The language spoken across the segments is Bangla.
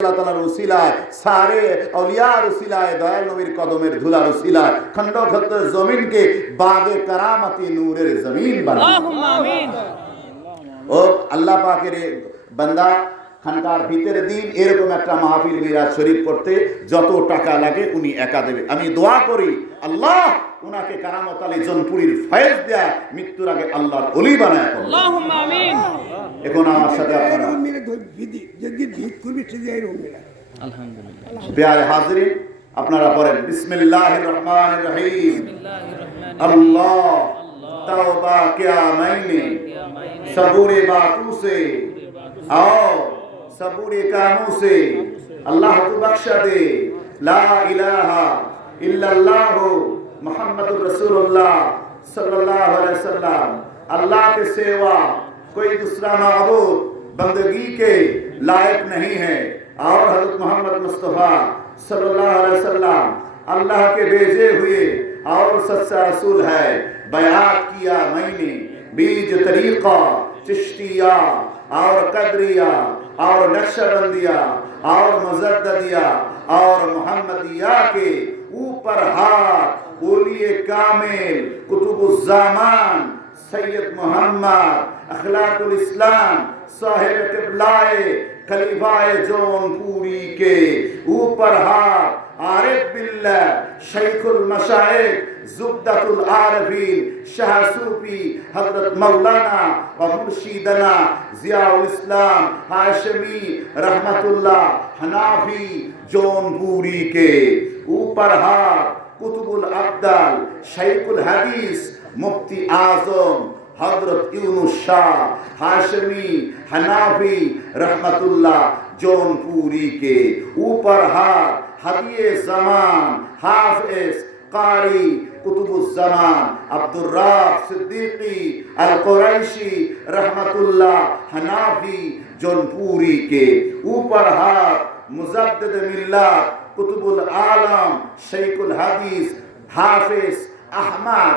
আল্লাহ তাআলার উসিলায় সারে আউলিয়ার উসিলায় দয়াল নবীর কদমের ধুলার উসিলায় খন্ড খত্ত জমিনকে বাগে কারামতি নূরের জমিন বানায় اللهم امين ও আল্লাহ পাকের এ বান্দা খানকার ভিতরে দিন এরকম একটা মাহফিল মিরাজ শরীফ করতে যত টাকা লাগে উনি একা দেবে। আমি দোয়া করি আল্লাহ উনাকে কারামত আলী জনপুরীর ফয়েজ দেয়া মৃত্যুর আগে আল্লাহর অলি বানায় এখন আমার সাথে হাজির আপনারা পড়েন বিসমিল্লাহ রহমান রহিম। আল্লাহ তাওবা কিয়ামাইনে সবুরে বা সে आओ سبوری کاموں سے اللہ کو بخشا دے۔ لا الہ الا اللہ، محمد رسول اللہ صلی اللہ علیہ وسلم۔ اللہ کے سیوا کوئی دوسرا معبود بندگی کے لائق نہیں ہے۔ اور حضرت محمد مصطفیٰ صلی اللہ علیہ وسلم اللہ کے بیجے ہوئے اور سچا رسول ہے۔ بیات کیا میں نے، بیج طریقہ، چشتیہ اور قدریہ۔ اور نقشہ بندیاں، اور مزد دیا اور محمدیہ کے اوپر ہاتھ اولیے کامل کتب الزامان سید محمد، اخلاق الاسلام صاحب قبلائے خلیفہ جون پوری کے اوپر ہاتھ আরেফ বিল্লাহ, শাইখুল মাশায়েখ, জুবদাতুল আরবিন, শাহ সুফি, হযরত মাওলানা ওয়া মুর্শিদানা, জিয়াউল ইসলাম, হাশমি, রহমাতুল্লাহ, হানাফি জৌনপুরি কে উপর হাত, কুতুবুল আবদাল, শাইখুল হাদিস, মুফতি আজম, হযরত ইউনুস শাহ, হাশমি, হানাফি, রহমাতুল্লাহ कुतुबुल अब्दाल शेखुल हदीस मुफ्ती आजम हजरत यूनुस शाह हाशमी हनाफी रहमतुल्लाह जौनपुरी के ऊपर हाथ हदिये जमान हाफिज कारी कुतुबुज़्ज़मान अब्दुर्राब सिद्दीकी अल कुरैशी रहमतुल्लाह हनाफी जौनपुरी के ऊपर हाथ मुजद्दिद मिल्लत कुतुबुल आलम शेखुल हदीस हाफिज अहमद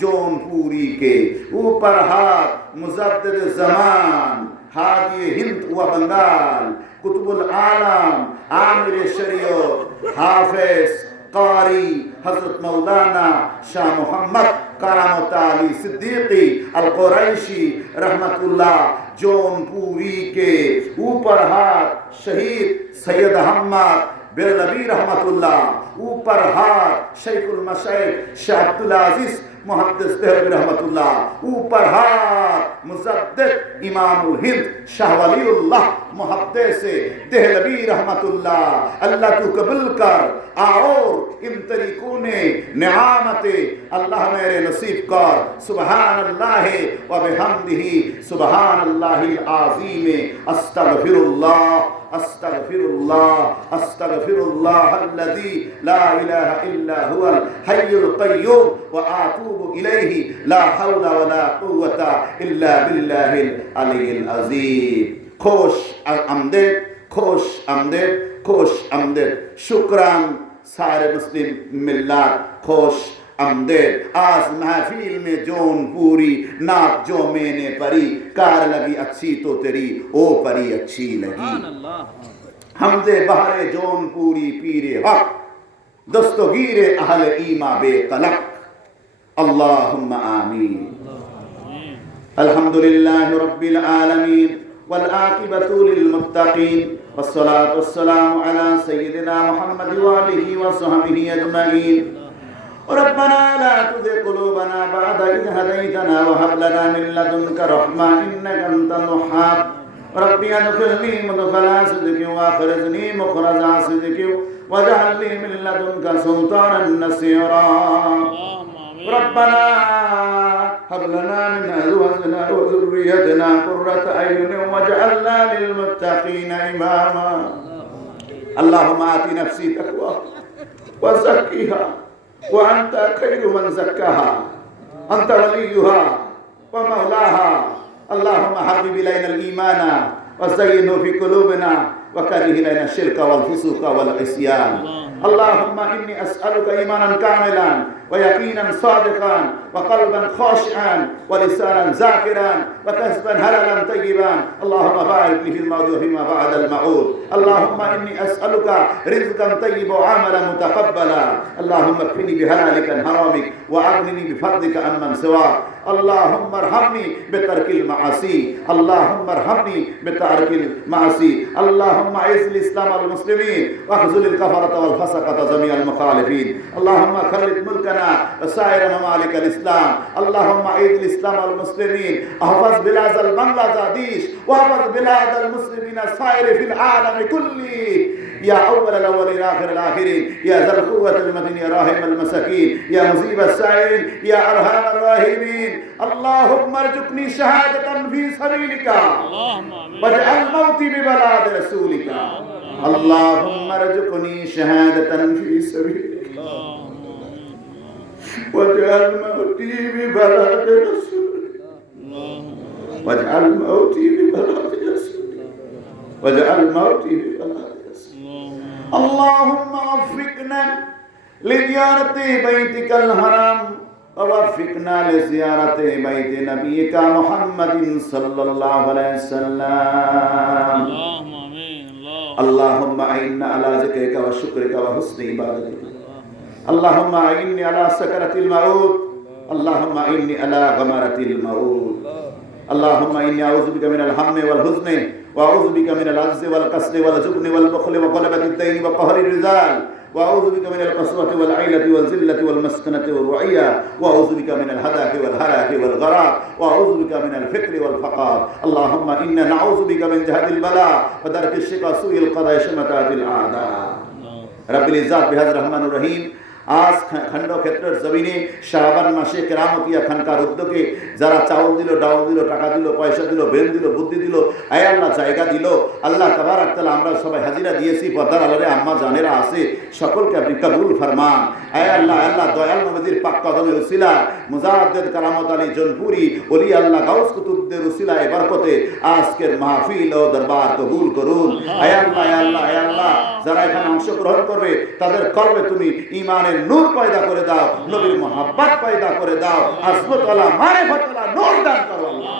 جون پوری کے اوپر ہاتھ مزدر زمان ہادی ہند و بنگال قطب العالم عامر شریعت حافظ قاری حضرت مولانا شاہ محمد کرامت علی صدیقی القریشی رحمت اللہ جون پوری کے اوپر ہاتھ شہید سید احمد بیرلبی رحمت اللہ اوپر ہاتھ شیخ المشیخ شاہ عبدالعزیز মহাদ্দেশ দেহরবি রহমতুল্লাহ উপর হাত মুসাদ্দেক ইমামুল হিন্দ শাহওয়ালিউল্লাহ محبت سے دہلوی رحمت اللہ اللہ کو قبل کر آؤ ان طریقوں نے نعامت اللہ میرے نصیب کر سبحان اللہ و بحمدہ سبحان اللہ العظیم استغفر اللہ أستغفر الله أستغفر الله الذي لا إله إلا هو الحي القيوم وأتوب إليه. لا حول ولا قوة إلا بالله العلي العظيم. خوش أمدد خوش أمدد خوش أمدد شكرا সারে مسلم ملات خوش आमदेद आज महफिल में जोन पूरी नाक जो मैंने परी कार लगी अच्छी तो तेरी ओ परी अच्छी लगी سبحان الله हमदे बहरे जोन पूरी पीरे हक दस्तगीर अहल ईमा बेकलक अल्लाहुम्मा आमीन अल्हम्दुलिल्लाहि रब्बिल आलमीन والعاقبة للمتقين والصلاة والسلام على سيدنا محمد وآله وصحبه أجمعين ربنا لا تزغ قلوبنا بعد إذ هديتنا وهب لنا من لدنك رحمة إنك أنت الوهاب. ربي ادخلني مدخل صدق واخرجني مخرج صدق واجعل لي من لدنك سلطانا نصيرا. ربنا هب لنا من أزواجنا وذريتنا قرة أعين واجعلنا للمتقين إماما. اللهم آت نفسي تقوى وزكيها. وأنت خير من زكاها. أنت وليها ومولاها. اللهم حبب إلينا الإيمان وزينه في قلوبنا وكره إلينا الشرك والفسوق والعصيان. اللهم إني أسألك إيمانا كاملا ويقينا صادقا وقلبا خاشعا ولسانا ذاكرا وكسبا هللا طيبا. اللهم بارك لي في الموت وفيما بعد المعود اللهم إني أسألك رزقا طيبا وعملا متقبلا. اللهم اكفني بهلالك عن حرامك وأغنني بفضلك عمن سواك. اللهم ارحمني بترك المعاصي. اللهم ارحمني بترك المعاصي. اللهم اعز الاسلام والمسلمين واخذل الكفرة والفسقة جميع المخالفين. اللهم خلد ملكنا وسائر ممالك الإسلام. اللهم اعيد الإسلام والمسلمين. احفظ بلاد البنغلاديش واحفظ بلاد المسلمين السائر في العالم كله. يا أول الأولين آخر الآخرين يا ذا القوة المتين يا راحم المساكين يا مصيب السائلين يا أرحم الراحمين. اللهم ارزقني شهادة في سبيلك. واجعل موتي ببلاد رسولك. اللهم ارزقني شهادة في سبيلك. واجعل موتي ببلاد رسولك. واجعل موتي ببلاد رسولك. واجعل موتي ببلاد اللهم وفقنا لزيارة بيتك الحرام ووفقنا لزيارة بيت نبيك محمد صلى الله عليه وسلم اللهم آمين الله اللهم أعنا على ذكرك وشكرك وحسن عبادتك اللهم أعني على سكرة الموت اللهم أعني على غمرة الموت اللهم إني أعوذ بك من الهم والحزن وأعوذ بك من العجز والكسل والجبن والبخل وغلبة الدين وقهر الرجال. وأعوذ بك من القسوة والعيلة والذلة والمسكنة والرعية. وأعوذ بك من الهلاك والهلاك والغرق وأعوذ بك من الفقر والفقر اللهم إنا نعوذ بك من جهد البلاء ودرك الشقى سوء القضاء شمتات الأعداء. نعم. رب العزة بهذا الرحمن الرحيم. আজ খণ্ড ক্ষেত্রের জমিনে শাহবান মাসে কেরামতিয়া খানকার উদ্যোগে যারা চাউল দিল, ডাউল দিল, টাকা দিল, পয়সা দিল বেল দিল, বুদ্ধি দিল, আয় আল্লাহ জায়গা দিল, আল্লাহ তাবার আক্তাল আমরা সবাই হাজিরা দিয়েছি পদ্মার আলারে আম্মা জানেরা আছে, সকলকে আপনি কবুল ফরমান। আয় আল্লাহ আল্লাহ, দয়াল নবীর পাক কদমের উসিলা মুজাহিদ কারামত আলী জনপুরি, ওলি আল্লাহ গাউস কুতুবদের উসিলায় বরকতে আজকের মাহফিল ও দরবার কবুল করুন। আয় আল্লাহ আয় আল্লাহ আয় আল্লাহ, যারা এখানে অংশগ্রহণ করবে, তাদের কর্মে তুমি ইমানের নূর পয়দা করে দাও, নবীর মোহাব্বত পয়দা করে দাও আসবতলা মারেফতলা নূর দান করো আল্লাহ।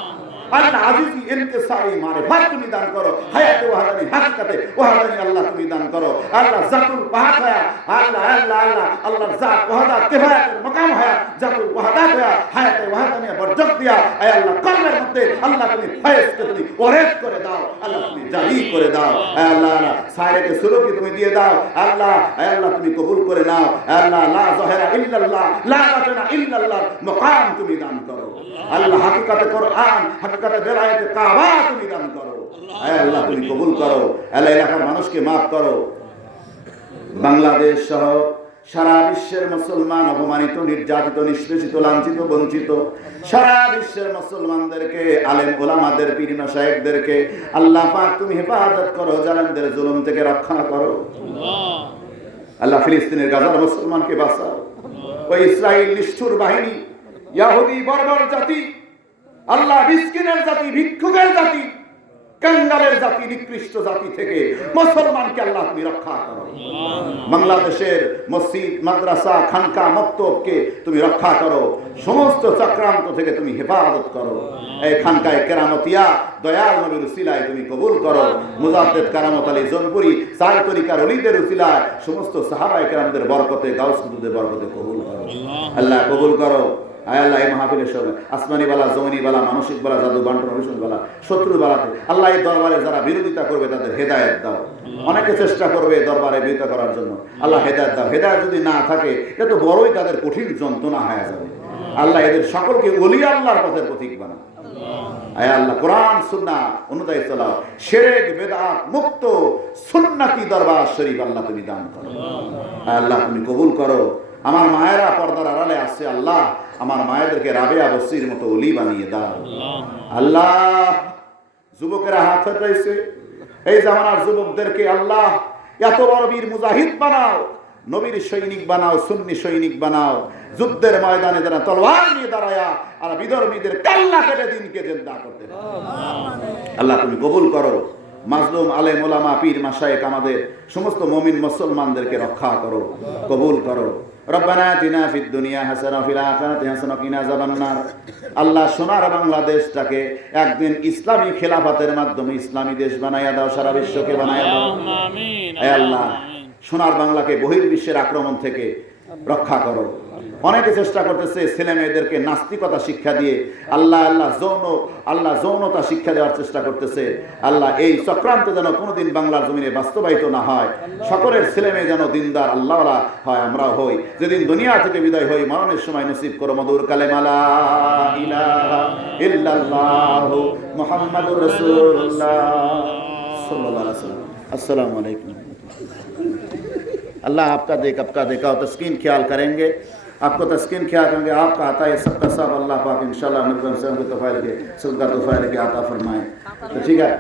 তুমি দিয়া দাও আল্লাহ আল্লাহ তুমি কবুল করে নাও। আল্লাহ ইল্লাল্লাহ করো। আল্লাহ আল্লাহ, তুমি বাংলাদেশ সহ সারা বিশ্বের মুসলমান অপমানিত, নির্যাতিত, নিষ্পেষিত, লাঞ্ছিত, বঞ্চিত, সারা বিশ্বের মুসলমানদেরকে, আলেম ওলামাদের পীরিন সাহেবদেরকে আল্লাহ পাক তুমি হেফাজত করো, জালেমদের জুলুম থেকে রক্ষা করো। আল্লাহ ফিলিস্তিনের গাজার মুসলমানকে বাঁচাও। ওই ইসরায়েল নিষ্ঠুর বাহিনী, ইয়াহুদি বর্বর জাতি আল্লাহ মিসকিনের জাতি ভিক্ষুকের জাতি কাঙ্গালের জাতি নিকৃষ্ট জাতি থেকে মুসলমানকে আল্লাহ তুমি রক্ষা করো। বাংলাদেশের মসজিদ মাদ্রাসা খানকা মক্তবকে তুমি রক্ষা করো। সমস্ত চক্রান্ত থেকে তুমি হেফাজত করো। এই খানকায় কেরামতিয়া দয়াল নবীর উসিলায় তুমি কবুল করো। মুজাদ্দেদ কারামত আলী জনপুরি সাই তরিকার অলিদের উসিলায় সমস্ত সাহাবাই কেরামদের বরকতে গাউস কুতুদের বরকতে কবুল করো। আল্লাহ কবুল করো। আয় আল্লাহ এই মাহফিলের আসমানি বালা বালা, মানসিক বালা, জাদু বান্টন বালা, শত্রু বালাতে। আল্লাহ এই দরবারে যারা বিরোধিতা করবে, তাদের হেদায়েত দাও। অনেকে চেষ্টা করবে দরবারে বিরোধিতা করার জন্য। আল্লাহ হেদায়েত দাও। হেদায়েত যদি না থাকে বড়ই তাদের কঠিন যন্ত্রণা হয়ে যাবে। আল্লাহ এদের সকলকে আল্লাহর পথের প্রতীক বানাও। আয় আল্লাহ, কোরআন বেদাত মুক্ত সুন্নাতি দরবার শরীফ আল্লাহ তুমি দান করো। আল্লাহ তুমি কবুল করো। আমার মায়েরা পর্দার আড়ালে আসছে আল্লাহ। আমার মায়েদেরকে রাবে বস্তির মতো অলি বানিয়ে দাও। আল্লাহ। যুবকেরা হাত হটাইছে এই জামানার যুবকদেরকে আল্লাহ এত বড় বীর মুজাহিদ বানাও নবীর সৈনিক বানাও সুন্নি সৈনিক বানাও। যুদ্ধের ময়দানে যারা তলোয়ার নিয়ে দাঁড়ায়া আর বিধর্মীদের কাল্লা কেটে দিনকে জেন্দা করতে আল্লাহ। তুমি কবুল করো। মাজলুম আলে মোলামা পীর মাসায়েক আমাদের সমস্ত মমিন মুসলমানদেরকে রক্ষা করো কবুল করো। রব্বানা তিনা ফিদ দুনিয়া হাসানা ফিল আখিরাতি হাসানা কিনা জাবান্নার আল্লাহ সোনার বাংলাদেশটাকে একদিন ইসলামী খেলাফতের মাধ্যমে ইসলামী দেশ বানায়া দাও সারা বিশ্বকে বানায়া দাও। আল্লাহ সোনার বাংলাকে বহির্বিশ্বের আক্রমণ থেকে রক্ষা করো। অনেকে চেষ্টা করতেছে ছেলে মেয়েদেরকে নাস্তিকতা শিক্ষা দিয়ে আল্লাহ আল্লাহ যৌন, আল্লাহ যৌনতা শিক্ষা দেওয়ার চেষ্টা করতেছে। আল্লাহ এই চক্রান্ত যেন কোনোদিন বাংলার জমিনে বাস্তবায়িত না হয়। সকলের ছেলে মেয়ে যেন দিনদার, আল্লাহওয়ালা হয় আমরা হই। যেদিন দুনিয়া থেকে বিদায় হই, মরণের সময় নসিব করো মধুর কালেমালা اللہ آپ کا دیکھ آپ کا دیکھا اور تسکین خیال کریں گے۔ آپ کو تسکین خیال کریں گے، آپ کا عطا ہے سب کا سب اللہ پاک ان شاء اللہ علیہ وسلم کے کے سب کا توفائل کے آتا فرمائیں تو ٹھیک ہے؟